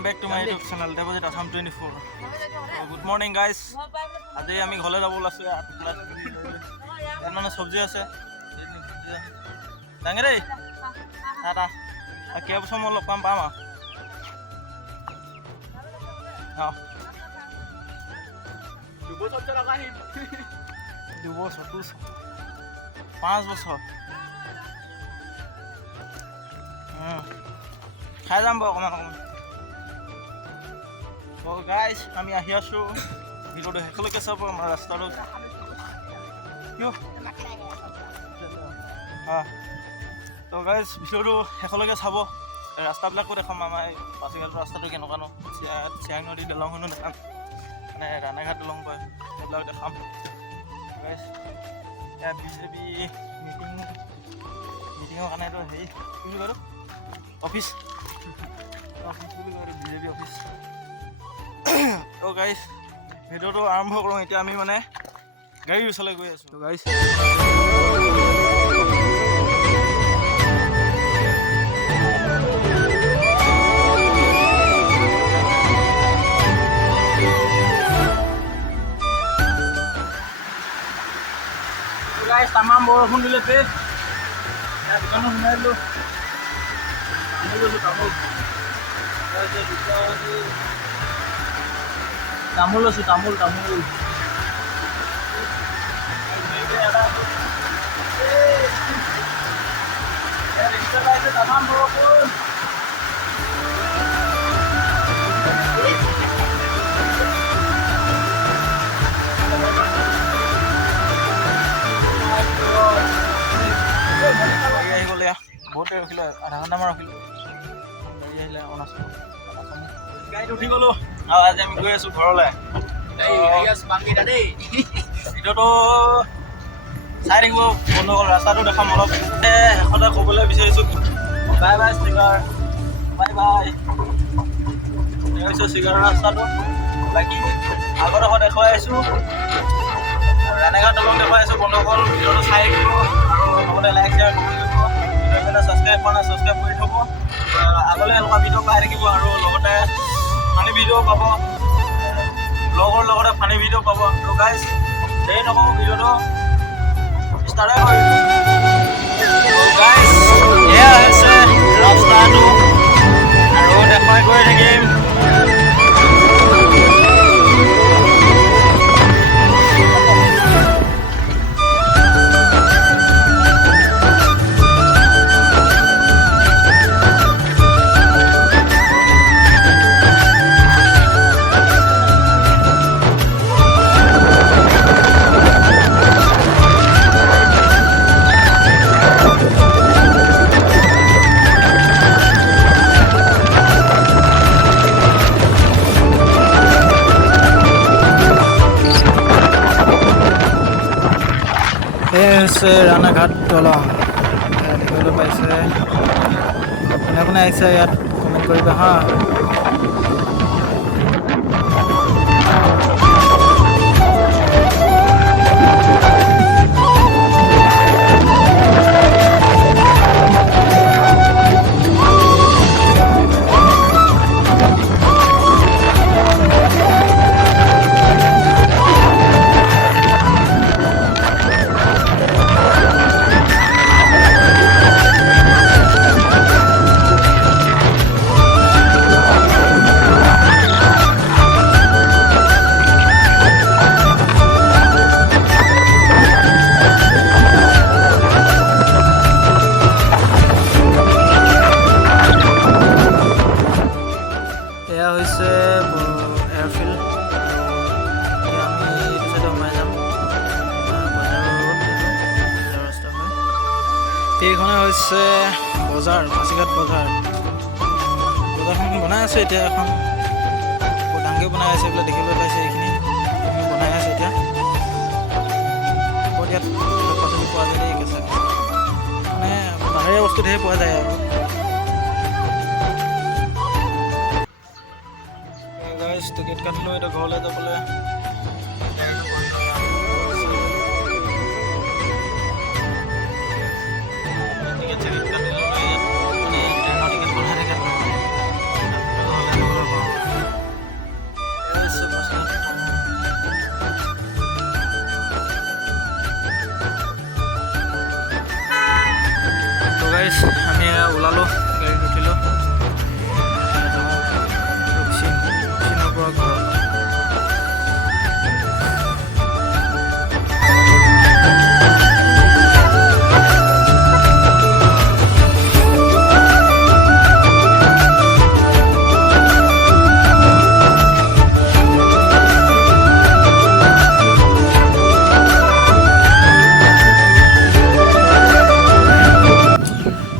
Welcome back to my YouTube channel Deposit Assam 24. Good morning guys. আজি আমি ঘৰলৈ যাব ওলাইছো ইয়াত মানে সবজি আছে ডাঙে দেই টাটা কেইবছৰ মই লগ পাম আৰু দুবছৰ 5 বছৰ খাই যাম বাৰু অকণমান তো গাইজ আমি আহি আছোঁ ভিডিঅ'টো শেষলৈকে চাব আমাৰ ৰাস্তাটো তো গাইজ ভিডিঅ'টো শেষলৈকে চাব ৰাস্তাবিলাকো দেখাম আমাৰ এই পাচিঘাটৰ ৰাস্তাটো কেনেকুৱানো চিয়াং নদী দলংখনো দেখাম মানে ৰাণাঘাট দলং কয় সেইবিলাক দেখাম গাইজ ইয়াত বিজেপি মিটিঙৰ কাৰণেতো হেৰি কি বুলি কয়তো অফিচ বুলি কয় বিজেপি অফিচ তো গাইজ ভিডিঅ'টো আৰম্ভ কৰোঁ এতিয়া আমি মানে গাড়ীৰ ওচৰলৈ গৈ আছোঁ তো গাইজ তামাম বৰষুণ দিলে পে দোকানত সোমাই দিলোঁ তামোল লৈছোঁ তামোল তামাম বৰষুণ আহি গ'ল এয়া বহুতে ৰখিলোঁ আধা ঘণ্টামান ৰখিলোঁ গাড়ী আহিলে গাড়ীত উঠি গ'লোঁ আৰু আজি আমি গৈ আছোঁ ঘৰলৈ ভিডিঅ'টো চাই থাকিব বন্ধু হ'ল ৰাস্তাটো দেখাম অলপ শেষতে ক'বলৈ বিচাৰিছোঁ বাই বাই চিগাৰ বাই বাই হৈছে চিগাৰৰ ৰাস্তাটো বাকী আগত দেখুৱাই আহিছোঁ ৰাণাঘাট দলং দেখুৱাই আছোঁ বন্ধুসকল ভিডিঅ'টো চাই থাকিব আৰু লগতে লাইক শ্বেয়াৰ কৰি দিব ভিডিঅ'টো ছাবস্ক্ৰাইব কৰা নাই ছাবস্ক্ৰাইব কৰি থ'ব আগলৈ এনেকুৱা ভিডিঅ' পাই থাকিব আৰু লগতে ফানি ভিডিঅ' পাব লগৰ লগতে ফানি ভিডিঅ' পাব আৰু গাইজ দেৰি নকওঁ ভিডিঅ'টো ষ্টাৰ্টে কৰিম গাইজ এয়া হৈছে ৰাস্তাটো আৰু দেখুৱাই গৈ থাকিম হৈছে ৰাণাঘাট দলং দেখিবলৈ পাইছে কোনে কোনে আহিছে ইয়াত কমেণ্ট কৰিবা হা এইখনে হৈছে বজাৰ পাচিঘাট বজাৰখন বনাই আছে এতিয়া এখন ডাঙৰকৈ বনাই আছে এইবিলাক দেখিবলৈ পাইছে এইখিনি বনাই আছে এতিয়া বহুত ইয়াত শাক পাচলি পোৱা যায় দেই কেঁচা মানে বাহিৰা বস্তু ধেৰ পোৱা যায় আৰু গাইজ টিকেট কাটিলোঁ এতিয়া ঘৰলৈ যাবলৈ টিকেট কাটিলোঁ মানে ট্ৰেইনৰ টিকেট বনাই থাকে গাইজ আমি ওলালোঁ গাড়ীত উঠিলোঁ ৰুকচিনৰ পৰা ঘৰত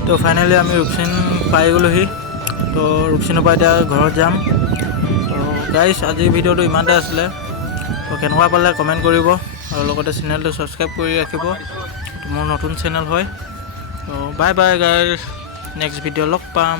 তো ফাইনেলি আমি ৰুকচিন পাই গ'লোহি তো ৰুকচিনৰ পৰা এতিয়া ঘৰত যাম তো গাইজ আজিৰ ভিডিঅ'টো ইমানতে আছিলে তো কেনেকুৱা পালে কমেণ্ট কৰিব আৰু লগতে চেনেলটো ছাবস্ক্ৰাইব কৰি ৰাখিব মোৰ নতুন চেনেল হয় তো bye bye guys next video' লগ পাম